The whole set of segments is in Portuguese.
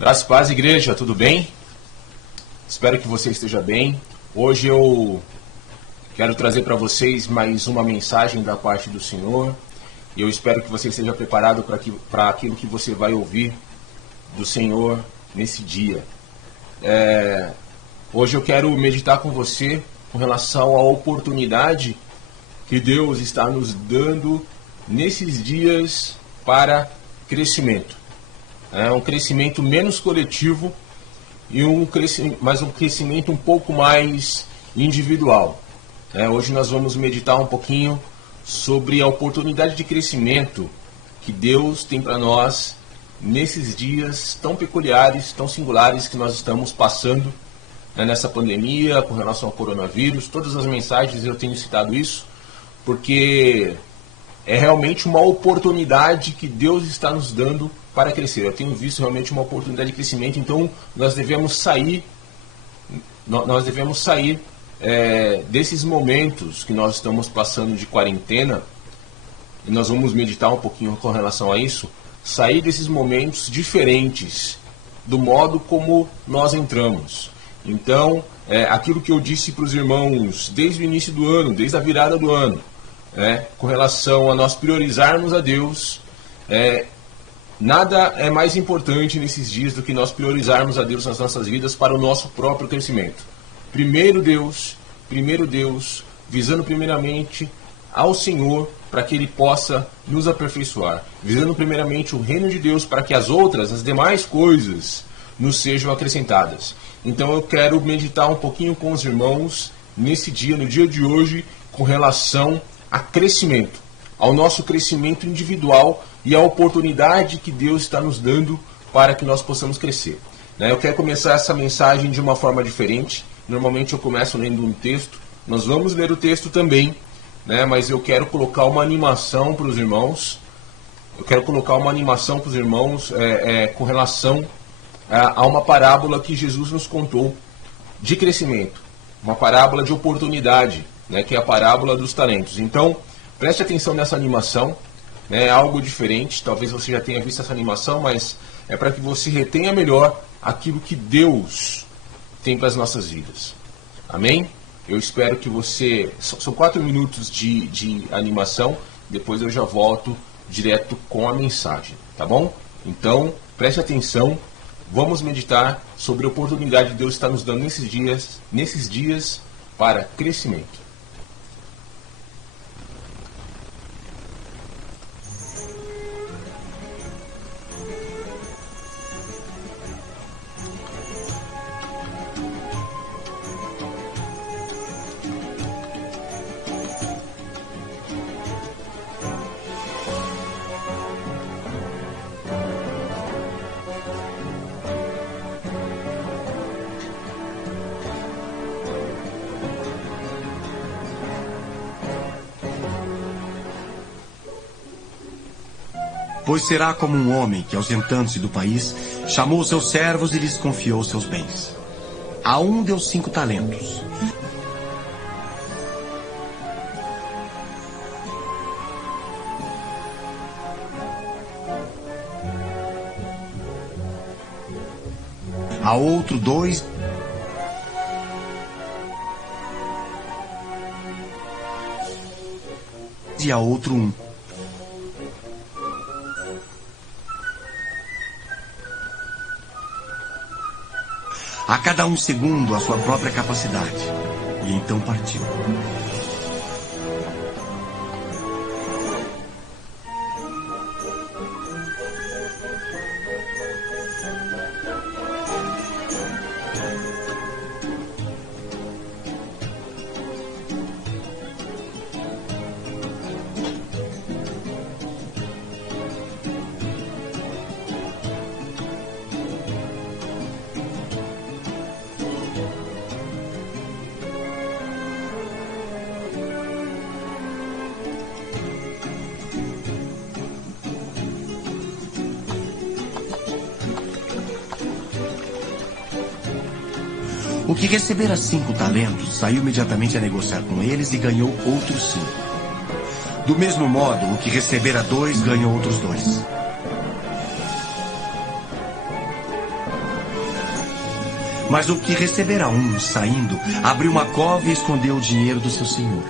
Graças e paz, igreja, tudo bem? Espero que você esteja bem. Hoje eu quero trazer para vocês mais uma mensagem da parte do Senhor. E eu espero que você esteja preparado para aquilo que você vai ouvir do Senhor nesse dia. Hoje eu quero meditar com você com relação à oportunidade que Deus está nos dando nesses dias para crescimento. Um crescimento menos coletivo e mas um crescimento um pouco mais individual. Hoje nós vamos meditar um pouquinho sobre a oportunidade de crescimento que Deus tem para nós nesses dias tão peculiares, tão singulares que nós estamos passando nessa pandemia, com relação ao coronavírus. Todas as mensagens eu tenho citado isso, porque é realmente uma oportunidade que Deus está nos dando para crescer. Eu tenho visto realmente uma oportunidade de crescimento, então nós devemos sair desses momentos que nós estamos passando de quarentena, e nós vamos meditar um pouquinho com relação a isso, sair desses momentos diferentes do modo como nós entramos. Então, aquilo que eu disse para os irmãos desde o início do ano, desde a virada do ano, com relação a nós priorizarmos a Deus, nada é mais importante nesses dias do que nós priorizarmos a Deus nas nossas vidas para o nosso próprio crescimento. Primeiro Deus, visando primeiramente ao Senhor para que Ele possa nos aperfeiçoar, visando primeiramente o reino de Deus para que as demais coisas nos sejam acrescentadas. Então eu quero meditar um pouquinho com os irmãos nesse dia, no dia de hoje, com relação a crescimento, ao nosso crescimento individual e a oportunidade que Deus está nos dando para que nós possamos crescer. Eu quero começar essa mensagem de uma forma diferente. Normalmente eu começo lendo um texto, nós vamos ler o texto também, mas eu quero colocar uma animação para os irmãos. Com relação a uma parábola que Jesus nos contou de crescimento, uma parábola de oportunidade, que é a parábola dos talentos. Então, preste atenção nessa animação, é algo diferente. Talvez você já tenha visto essa animação, mas é para que você retenha melhor aquilo que Deus tem para as nossas vidas. Amém? Eu espero que você... São 4 minutos de animação, depois eu já volto direto com a mensagem, tá bom? Então, preste atenção, vamos meditar sobre a oportunidade que Deus está nos dando nesses dias para crescimento. Pois será como um homem que, ausentando-se do país, chamou seus servos e lhes confiou seus bens. A um deu 5 talentos. A outro 2. E a outro 1. A cada um segundo a sua própria capacidade. E então partiu. O que recebera 5 talentos saiu imediatamente a negociar com eles e ganhou outros 5. Do mesmo modo, o que recebera 2 ganhou outros 2. Mas o que recebera um, saindo, abriu uma cova e escondeu o dinheiro do seu senhor.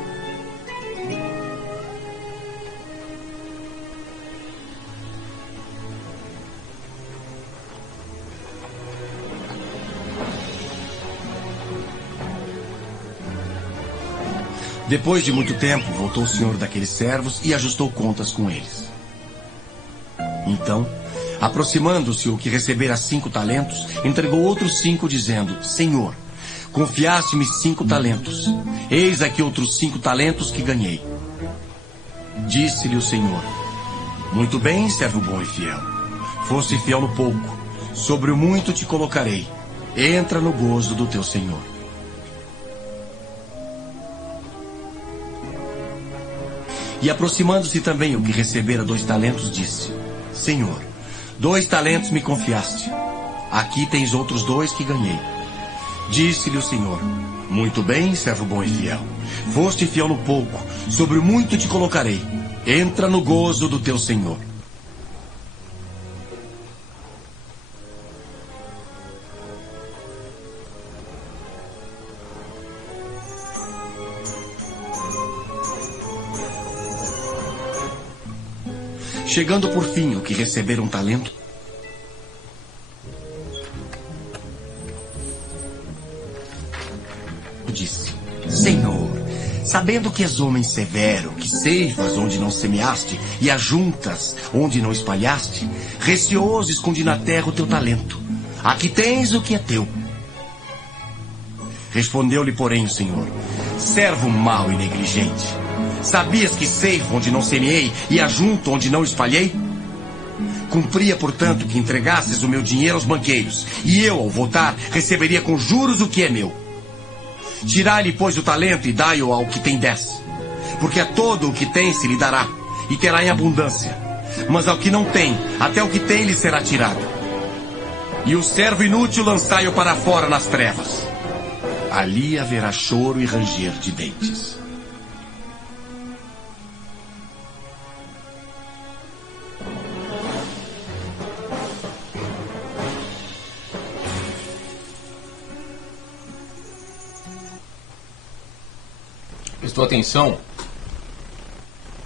Depois de muito tempo, voltou o senhor daqueles servos e ajustou contas com eles. Então, aproximando-se o que recebera 5 talentos, entregou outros 5, dizendo: Senhor, confiaste-me 5 talentos. Eis aqui outros 5 talentos que ganhei. Disse-lhe o Senhor: Muito bem, servo bom e fiel. Foste fiel no pouco, sobre o muito te colocarei. Entra no gozo do teu Senhor. E aproximando-se também o que recebera 2 talentos, disse: Senhor, 2 talentos me confiaste. Aqui tens outros 2 que ganhei. Disse-lhe o Senhor: Muito bem, servo bom e fiel. Foste fiel no pouco, sobre o muito te colocarei. Entra no gozo do teu Senhor. Chegando por fim o que receberam 1 talento, disse: Senhor, sabendo que és homem severo, que ceifas onde não semeaste e ajuntas onde não espalhaste, receoso escondi na terra o teu talento. Aqui tens o que é teu. Respondeu-lhe, porém, o Senhor: Servo mau e negligente, sabias que ceifo onde não semeei e ajunto onde não espalhei? Cumpria, portanto, que entregasses o meu dinheiro aos banqueiros, e eu, ao voltar, receberia com juros o que é meu. Tirai-lhe, pois, o talento e dai-o ao que tem 10. Porque a todo o que tem se lhe dará, e terá em abundância. Mas ao que não tem, até o que tem lhe será tirado. E o servo inútil lançai-o para fora nas trevas. Ali haverá choro e ranger de dentes. Prestou atenção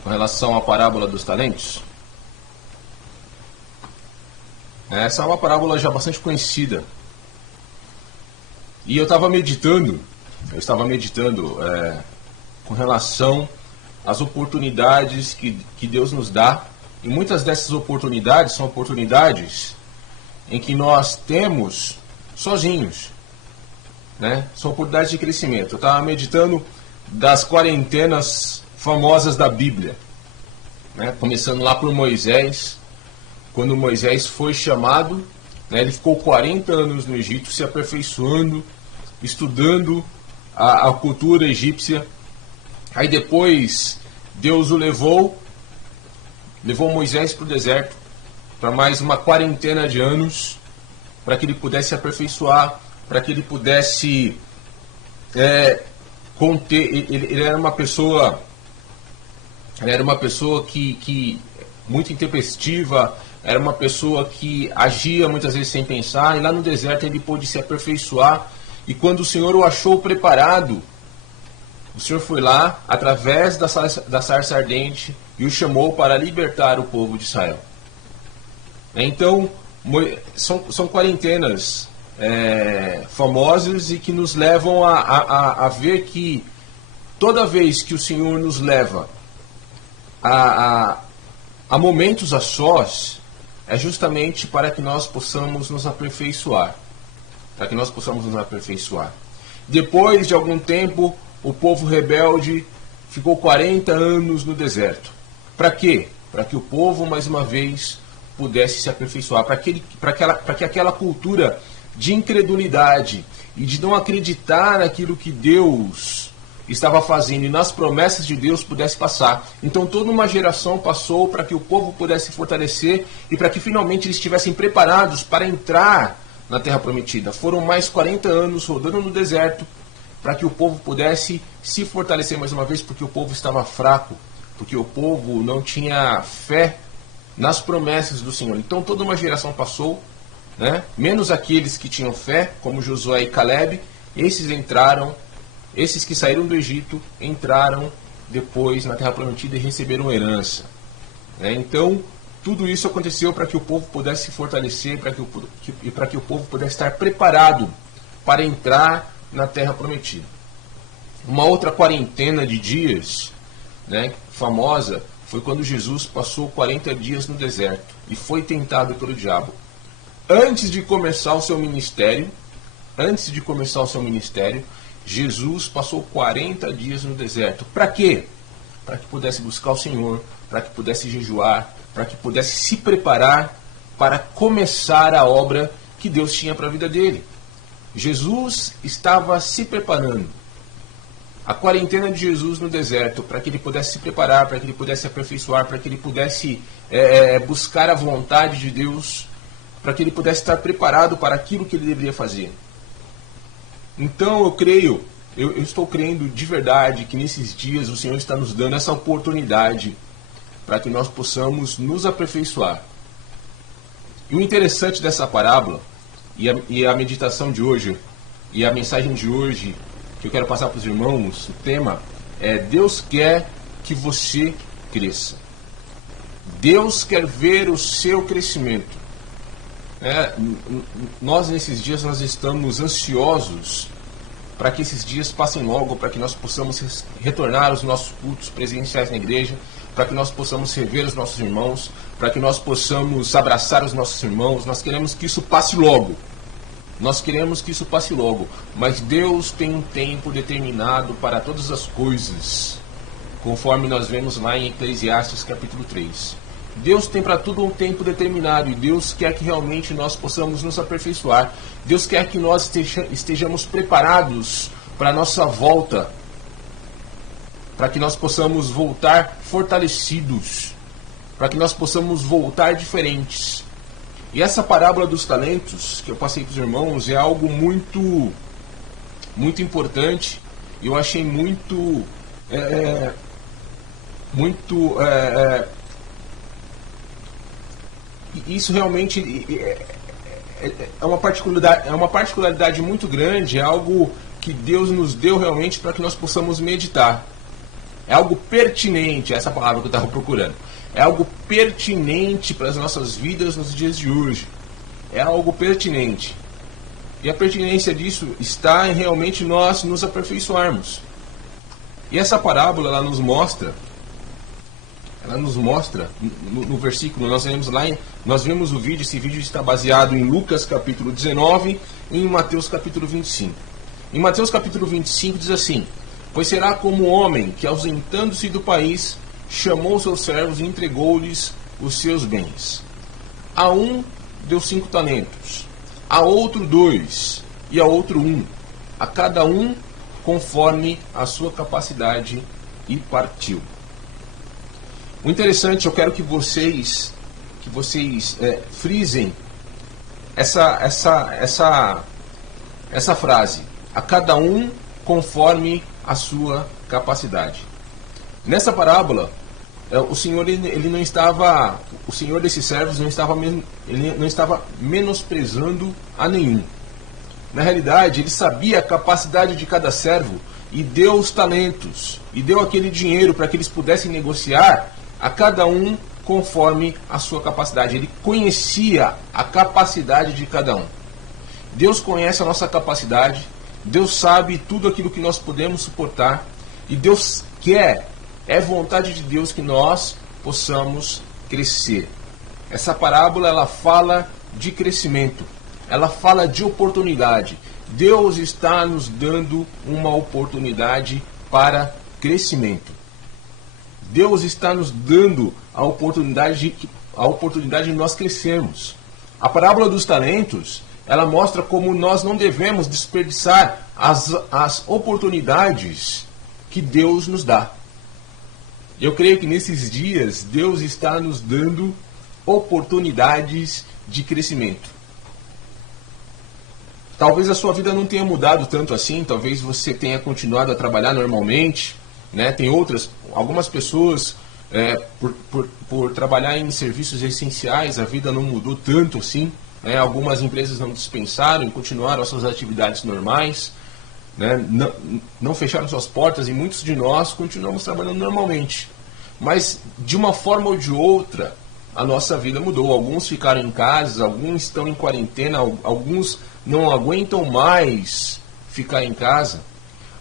com relação à parábola dos talentos? Essa é uma parábola já bastante conhecida. E eu estava meditando com relação às oportunidades que Deus nos dá. E muitas dessas oportunidades são oportunidades em que nós temos sozinhos, né? São oportunidades de crescimento. Eu estava meditando das quarentenas famosas da Bíblia, né? Começando lá por Moisés. Quando Moisés foi chamado, né, ele ficou 40 anos no Egito se aperfeiçoando, estudando a cultura egípcia. Aí depois Deus o levou Moisés para o deserto para mais uma quarentena de anos, para que ele pudesse se aperfeiçoar, para que ele pudesse conter. Ele era uma pessoa que muito intempestiva, era uma pessoa que agia muitas vezes sem pensar, e lá no deserto ele pôde se aperfeiçoar. E quando o Senhor o achou preparado, o Senhor foi lá, através da sarça ardente, e o chamou para libertar o povo de Israel. Então, são quarentenas famosas e que nos levam a ver que toda vez que o Senhor nos leva a momentos a sós, é justamente para que nós possamos nos aperfeiçoar. Para que nós possamos nos aperfeiçoar. Depois de algum tempo, o povo rebelde ficou 40 anos no deserto. Para quê? Para que o povo, mais uma vez, pudesse se aperfeiçoar. Para que aquela cultura de incredulidade e de não acreditar naquilo que Deus estava fazendo e nas promessas de Deus pudesse passar. Então toda uma geração passou para que o povo pudesse se fortalecer e para que finalmente eles estivessem preparados para entrar na Terra Prometida. Foram mais 40 anos rodando no deserto para que o povo pudesse se fortalecer mais uma vez, porque o povo estava fraco, porque o povo não tinha fé nas promessas do Senhor. Então toda uma geração passou né? Menos aqueles que tinham fé, como Josué e Caleb. Esses que saíram do Egito entraram depois na Terra Prometida e receberam herança, né? Então, tudo isso aconteceu para que o povo pudesse se fortalecer, para que o povo pudesse estar preparado para entrar na Terra Prometida. Uma outra quarentena de dias, né, famosa, foi quando Jesus passou 40 dias no deserto e foi tentado pelo diabo. Antes de começar o seu ministério, Jesus passou 40 dias no deserto. Para quê? Para que pudesse buscar o Senhor, para que pudesse jejuar, para que pudesse se preparar para começar a obra que Deus tinha para a vida dele. Jesus estava se preparando. A quarentena de Jesus no deserto, para que ele pudesse se preparar, para que ele pudesse se aperfeiçoar, para que ele pudesse buscar a vontade de Deus, para que ele pudesse estar preparado para aquilo que ele deveria fazer. Então eu estou crendo de verdade que nesses dias o Senhor está nos dando essa oportunidade para que nós possamos nos aperfeiçoar. E o interessante dessa parábola, e a meditação de hoje, e a mensagem de hoje, que eu quero passar para os irmãos, o tema é: Deus quer que você cresça. Deus quer ver o seu crescimento. Nós nesses dias nós estamos ansiosos para que esses dias passem logo, para que nós possamos retornar aos nossos cultos presenciais na igreja, para que nós possamos rever os nossos irmãos, para que nós possamos abraçar os nossos irmãos. Nós queremos que isso passe logo. Mas Deus tem um tempo determinado para todas as coisas, conforme nós vemos lá em Eclesiastes capítulo 3. Deus tem para tudo um tempo determinado e Deus quer que realmente nós possamos nos aperfeiçoar. Deus quer que nós estejamos preparados para a nossa volta, para que nós possamos voltar fortalecidos, para que nós possamos voltar diferentes. E essa parábola dos talentos que eu passei para os irmãos é algo muito importante. Eu achei isso realmente é uma particularidade muito grande, é algo que Deus nos deu realmente para que nós possamos meditar. É algo pertinente, essa palavra que eu estava procurando. É algo pertinente para as nossas vidas nos dias de hoje. É algo pertinente. E a pertinência disso está em realmente nós nos aperfeiçoarmos. E essa parábola ela nos mostra no versículo, nós vemos o vídeo, esse vídeo está baseado em Lucas capítulo 19 e em Mateus capítulo 25. Em Mateus capítulo 25 diz assim: pois será como o homem que, ausentando-se do país, chamou seus servos e entregou-lhes os seus bens. A um deu 5 talentos, a outro 2, e a outro 1, a cada um conforme a sua capacidade, e partiu. O interessante, eu quero que vocês frisem essa frase: a cada um conforme a sua capacidade. Nessa parábola, o Senhor o Senhor desses servos não estava menosprezando a nenhum. Na realidade, ele sabia a capacidade de cada servo e deu os talentos, e deu aquele dinheiro para que eles pudessem negociar a cada um conforme a sua capacidade. Ele conhecia a capacidade de cada um. Deus conhece a nossa capacidade, Deus sabe tudo aquilo que nós podemos suportar, e Deus quer, é vontade de Deus que nós possamos crescer. Essa parábola ela fala de crescimento, ela fala de oportunidade. Deus está nos dando uma oportunidade para crescimento. Deus está nos dando a oportunidade de nós crescermos. A parábola dos talentos, ela mostra como nós não devemos desperdiçar as oportunidades que Deus nos dá. Eu creio que nesses dias Deus está nos dando oportunidades de crescimento. Talvez a sua vida não tenha mudado tanto assim, talvez você tenha continuado a trabalhar normalmente, né? Tem algumas pessoas, por trabalhar em serviços essenciais, a vida não mudou tanto assim, né? Algumas empresas não dispensaram e continuaram as suas atividades normais, né? Não fecharam suas portas e muitos de nós continuamos trabalhando normalmente. Mas, de uma forma ou de outra, a nossa vida mudou. Alguns ficaram em casa, alguns estão em quarentena, alguns não aguentam mais ficar em casa.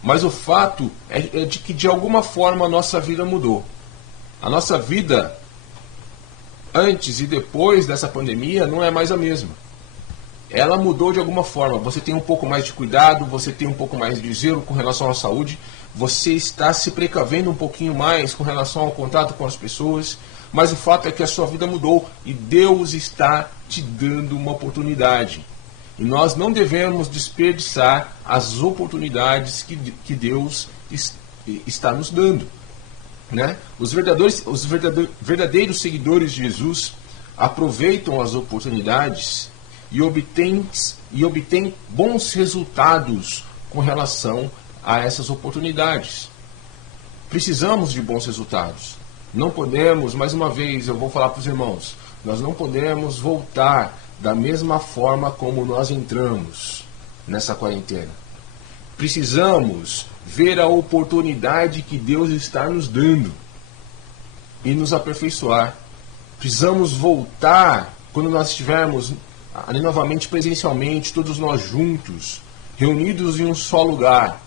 Mas o fato é de que, de alguma forma, a nossa vida mudou. A nossa vida, antes e depois dessa pandemia, não é mais a mesma. Ela mudou de alguma forma. Você tem um pouco mais de cuidado, você tem um pouco mais de zelo com relação à saúde, você está se precavendo um pouquinho mais com relação ao contato com as pessoas, mas o fato é que a sua vida mudou e Deus está te dando uma oportunidade. E nós não devemos desperdiçar as oportunidades que Deus está nos dando, né? Os verdadeiros seguidores de Jesus aproveitam as oportunidades e obtêm bons resultados com relação a essas oportunidades. Precisamos de bons resultados. Não podemos, mais uma vez, eu vou falar para os irmãos, nós não podemos voltar da mesma forma como nós entramos nessa quarentena. Precisamos ver a oportunidade que Deus está nos dando e nos aperfeiçoar. Precisamos voltar quando nós estivermos ali novamente presencialmente, todos nós juntos, reunidos em um só lugar.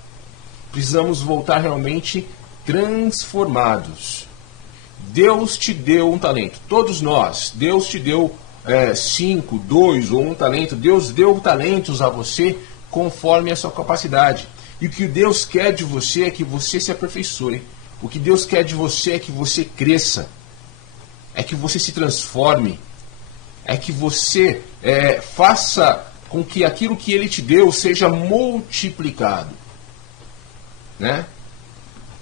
Precisamos voltar realmente transformados. Deus te deu um talento, todos nós. Deus te deu 5, 2 ou 1 talento. Deus deu talentos a você conforme a sua capacidade. E o que Deus quer de você é que você se aperfeiçoe. O que Deus quer de você é que você cresça, é que você se transforme, é que você faça com que aquilo que Ele te deu seja multiplicado, né?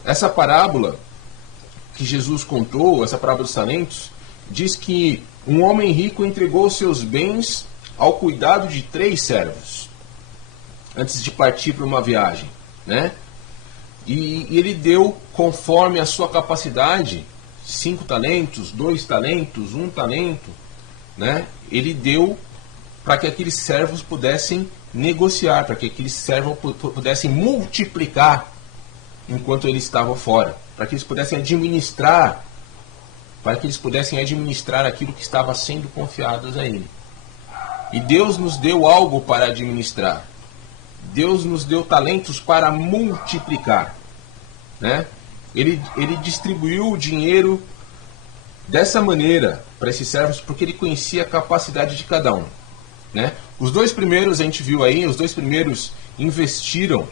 Essa parábola que Jesus contou, essa parábola dos talentos, diz que um homem rico entregou seus bens ao cuidado de 3 servos antes de partir para uma viagem, né? E ele deu conforme a sua capacidade 5 talentos, 2 talentos, 1 talento, né? Ele deu para que aqueles servos pudessem negociar, para que aqueles servos pudessem multiplicar enquanto eles estavam fora, para que eles pudessem administrar, aquilo que estava sendo confiado a ele. E Deus nos deu algo para administrar. Deus nos deu talentos para multiplicar, né? Ele distribuiu o dinheiro dessa maneira para esses servos porque ele conhecia a capacidade de cada um, né? Os 2 primeiros, a gente viu aí, os 2 primeiros investiram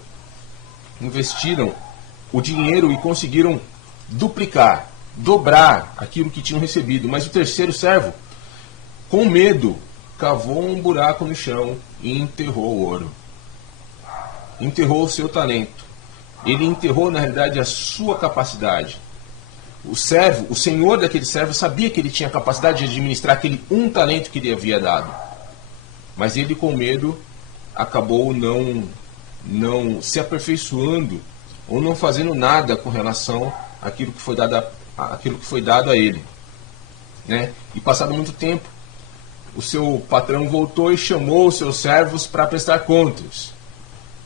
o dinheiro e conseguiram duplicar, dobrar aquilo que tinham recebido. Mas o terceiro servo, com medo, cavou um buraco no chão e enterrou o ouro. Enterrou o seu talento. Ele enterrou, na realidade, a sua capacidade. O senhor daquele servo, sabia que ele tinha capacidade de administrar aquele 1 talento que ele havia dado. Mas ele, com medo, acabou não se aperfeiçoando ou não fazendo nada com relação àquilo que foi dado a ele, né? E passado muito tempo, o seu patrão voltou e chamou os seus servos para prestar contas.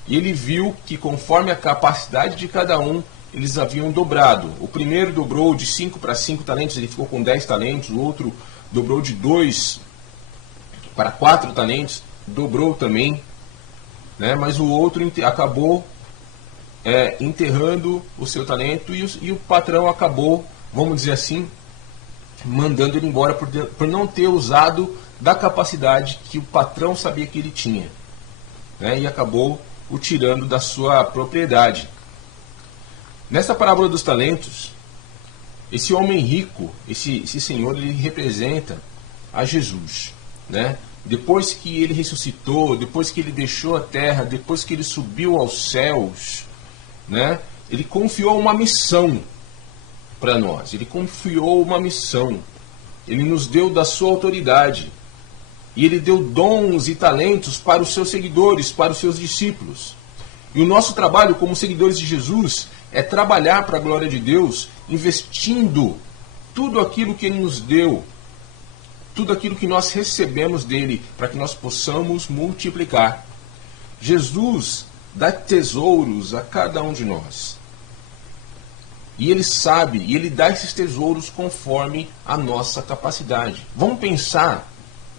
E ele viu que, conforme a capacidade de cada um, eles haviam dobrado. O primeiro dobrou de 5 para 5 talentos, ele ficou com 10 talentos. O outro dobrou de 2 para 4 talentos, dobrou também, né? Mas o outro acabou enterrando o seu talento e o patrão acabou, vamos dizer assim, mandando ele embora por não ter usado da capacidade que o patrão sabia que ele tinha, né? E acabou o tirando da sua propriedade. Nessa parábola dos talentos, esse homem rico, esse senhor, ele representa a Jesus, né? Depois que ele ressuscitou, depois que ele deixou a terra, depois que ele subiu aos céus, né? Ele confiou uma missão para nós. Ele confiou uma missão. Ele nos deu da sua autoridade. E ele deu dons e talentos para os seus seguidores, para os seus discípulos. E o nosso trabalho como seguidores de Jesus é trabalhar para a glória de Deus, investindo tudo aquilo que Ele nos deu tudo aquilo que nós recebemos dele, para que nós possamos multiplicar. Jesus dá tesouros a cada um de nós. E ele sabe, e ele dá esses tesouros conforme a nossa capacidade. Vamos pensar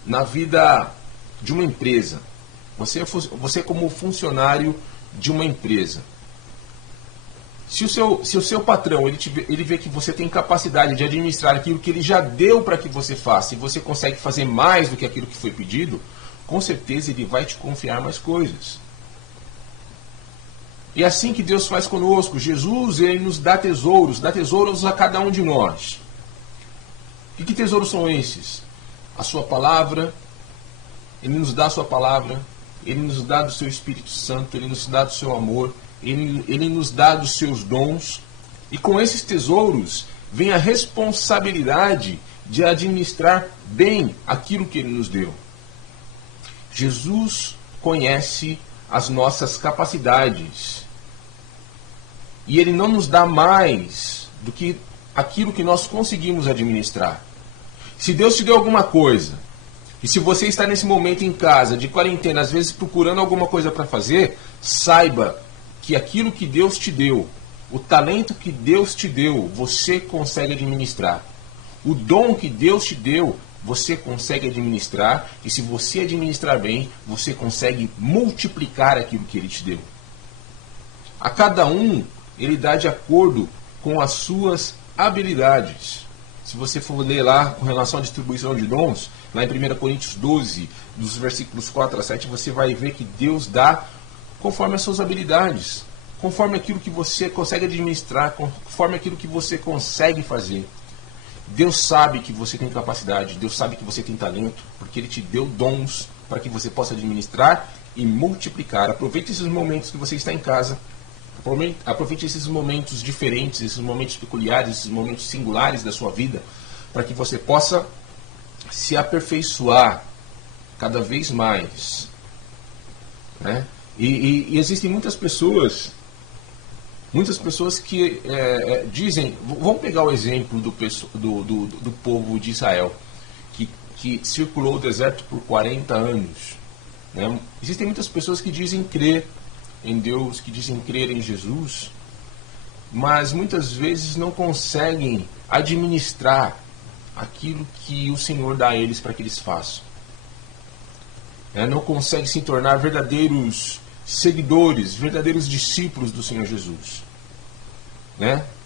na vida de uma empresa. Você como funcionário de uma empresa. Se o seu patrão ele vê que você tem capacidade de administrar aquilo que ele já deu para que você faça, e você consegue fazer mais do que aquilo que foi pedido, com certeza ele vai te confiar mais coisas. E é assim que Deus faz conosco. Jesus, ele nos dá tesouros a cada um de nós. E que tesouros são esses? A sua palavra, ele nos dá a sua palavra, ele nos dá do seu Espírito Santo, ele nos dá do seu amor, ele nos dá dos seus dons. E com esses tesouros vem a responsabilidade de administrar bem aquilo que ele nos deu. Jesus conhece as nossas capacidades. E ele não nos dá mais do que aquilo que nós conseguimos administrar. Se Deus te deu alguma coisa, e se você está nesse momento em casa, de quarentena, às vezes procurando alguma coisa para fazer, saiba que aquilo que Deus te deu, o talento que Deus te deu, você consegue administrar. O dom que Deus te deu, você consegue administrar. E se você administrar bem, você consegue multiplicar aquilo que Ele te deu. A cada um, Ele dá de acordo com as suas habilidades. Se você for ler lá com relação à distribuição de dons, lá em 1 Coríntios 12, dos versículos 4 a 7, você vai ver que Deus dá conforme as suas habilidades, conforme aquilo que você consegue administrar, conforme aquilo que você consegue fazer. Deus sabe que você tem capacidade, Deus sabe que você tem talento, porque Ele te deu dons para que você possa administrar e multiplicar. Aproveite esses momentos que você está em casa. Aproveite esses momentos diferentes, esses momentos peculiares, esses momentos singulares da sua vida, para que você possa se aperfeiçoar cada vez mais. Né? E existem muitas pessoas que dizem, vamos pegar o exemplo do povo de Israel, que circulou o deserto por 40 anos. Né? Existem muitas pessoas que dizem crer em Deus, que dizem crer em Jesus, mas muitas vezes não conseguem administrar aquilo que o Senhor dá a eles para que eles façam. Não conseguem se tornar verdadeiros seguidores, verdadeiros discípulos do Senhor Jesus.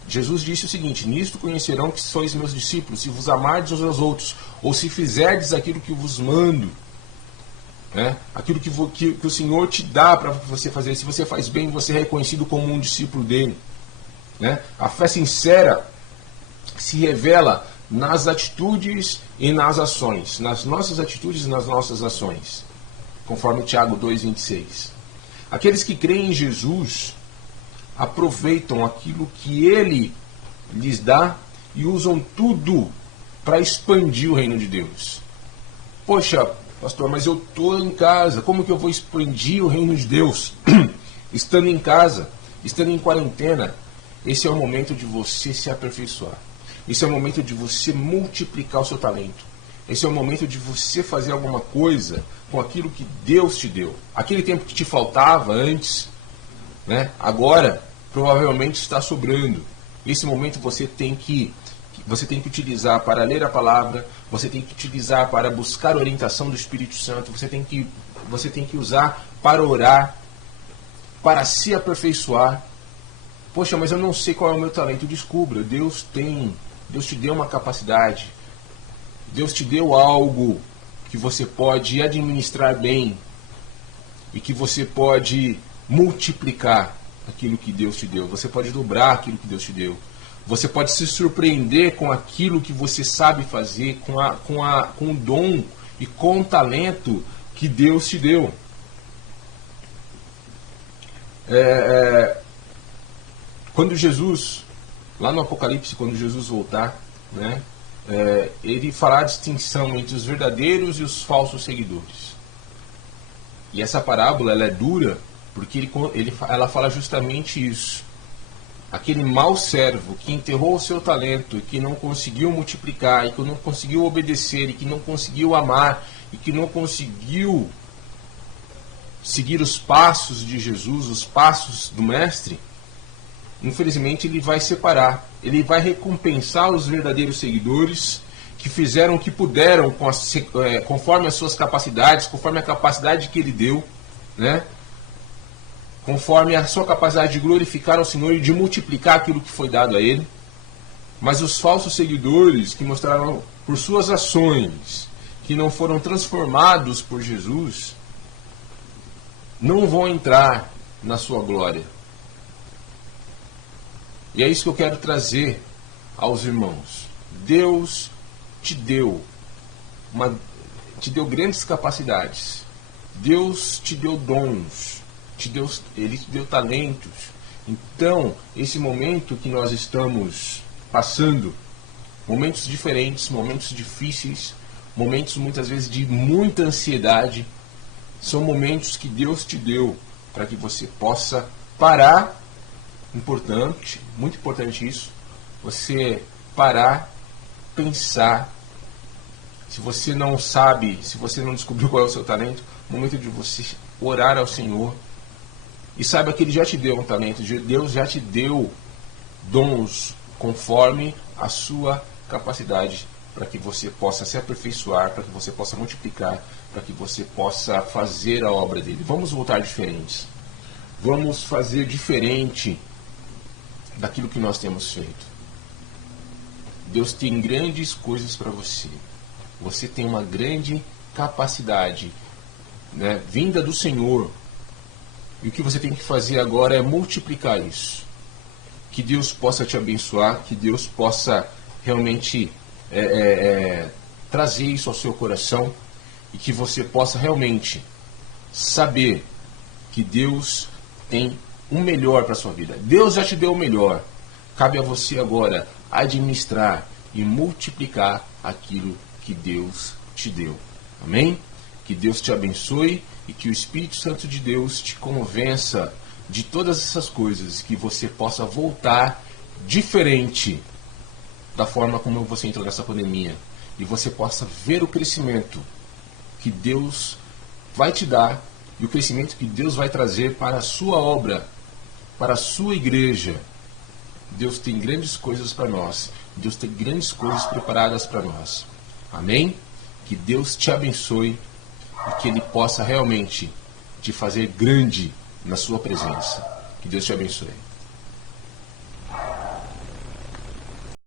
Jesus disse o seguinte: nisto conhecerão que sois meus discípulos, se vos amardes uns aos outros, ou se fizerdes aquilo que vos mando. Aquilo que o Senhor te dá para você fazer. Se você faz bem, você é reconhecido como um discípulo dele. A fé sincera se revela nas atitudes e nas ações, nas nossas atitudes e nas nossas ações, conforme Tiago 2,26. Aqueles que creem em Jesus aproveitam aquilo que Ele lhes dá e usam tudo para expandir o reino de Deus. Poxa, pastor, mas eu estou em casa, como que eu vou expandir o reino de Deus? Estando em casa, estando em quarentena. Esse é o momento de você se aperfeiçoar. Esse é o momento de você multiplicar o seu talento. Esse é o momento de você fazer alguma coisa com aquilo que Deus te deu. Aquele tempo que te faltava antes, agora provavelmente está sobrando. Esse momento você tem que utilizar para ler a palavra, você tem que utilizar para buscar a orientação do Espírito Santo, você tem que usar para orar, para se aperfeiçoar. Poxa, mas eu não sei qual é o meu talento. Descubra. Deus te deu uma capacidade. Deus te deu algo que você pode administrar bem e que você pode multiplicar aquilo que Deus te deu. Você pode dobrar aquilo que Deus te deu. Você pode se surpreender com aquilo que você sabe fazer, com o dom e com o talento que Deus te deu. Quando Jesus, lá no Apocalipse, quando Jesus voltar, ele fará a distinção entre os verdadeiros e os falsos seguidores. E essa parábola ela é dura porque ela fala justamente isso. aquele mau servo que enterrou o seu talento e que não conseguiu multiplicar, e que não conseguiu obedecer, e que não conseguiu amar, e que não conseguiu seguir os passos de Jesus, os passos do Mestre, infelizmente ele vai separar. Ele vai recompensar os verdadeiros seguidores que fizeram o que puderam conforme as suas capacidades, conforme a capacidade que ele deu, né? Conforme a sua capacidade de glorificar ao Senhor e de multiplicar aquilo que foi dado a ele. Mas os falsos seguidores que mostraram por suas ações que não foram transformados por Jesus, não vão entrar na sua glória. E é isso que eu quero trazer aos irmãos. Deus te deu grandes capacidades. Deus te deu dons. Ele te deu talentos. Então, esse momento que nós estamos passando, momentos diferentes, momentos difíceis, momentos muitas vezes de muita ansiedade, são momentos que Deus te deu para que você possa parar. Importante, muito importante isso, você parar, pensar. Se você não sabe, se você não descobriu qual é o seu talento, momento de você orar ao Senhor. E saiba que Ele já te deu um talento, Deus já te deu dons conforme a sua capacidade, para que você possa se aperfeiçoar, para que você possa multiplicar, para que você possa fazer a obra dele. Vamos voltar diferentes. Vamos fazer diferente daquilo que nós temos feito. Deus tem grandes coisas para você. Você tem uma grande capacidade, né, vinda do Senhor. E o que você tem que fazer agora é multiplicar isso. Que Deus possa te abençoar, que Deus possa realmente trazer isso ao seu coração e que você possa realmente saber que Deus tem o melhor para a sua vida. Deus já te deu o melhor. Cabe a você agora administrar e multiplicar aquilo que Deus te deu. Amém? Que Deus te abençoe e que o Espírito Santo de Deus te convença de todas essas coisas, que você possa voltar diferente da forma como você entrou nessa pandemia, e você possa ver o crescimento que Deus vai te dar e o crescimento que Deus vai trazer para a sua obra, para a sua igreja. Deus tem grandes coisas para nós. Deus tem grandes coisas preparadas para nós. Amém? Que Deus te abençoe e que Ele possa realmente te fazer grande na sua presença. Que Deus te abençoe.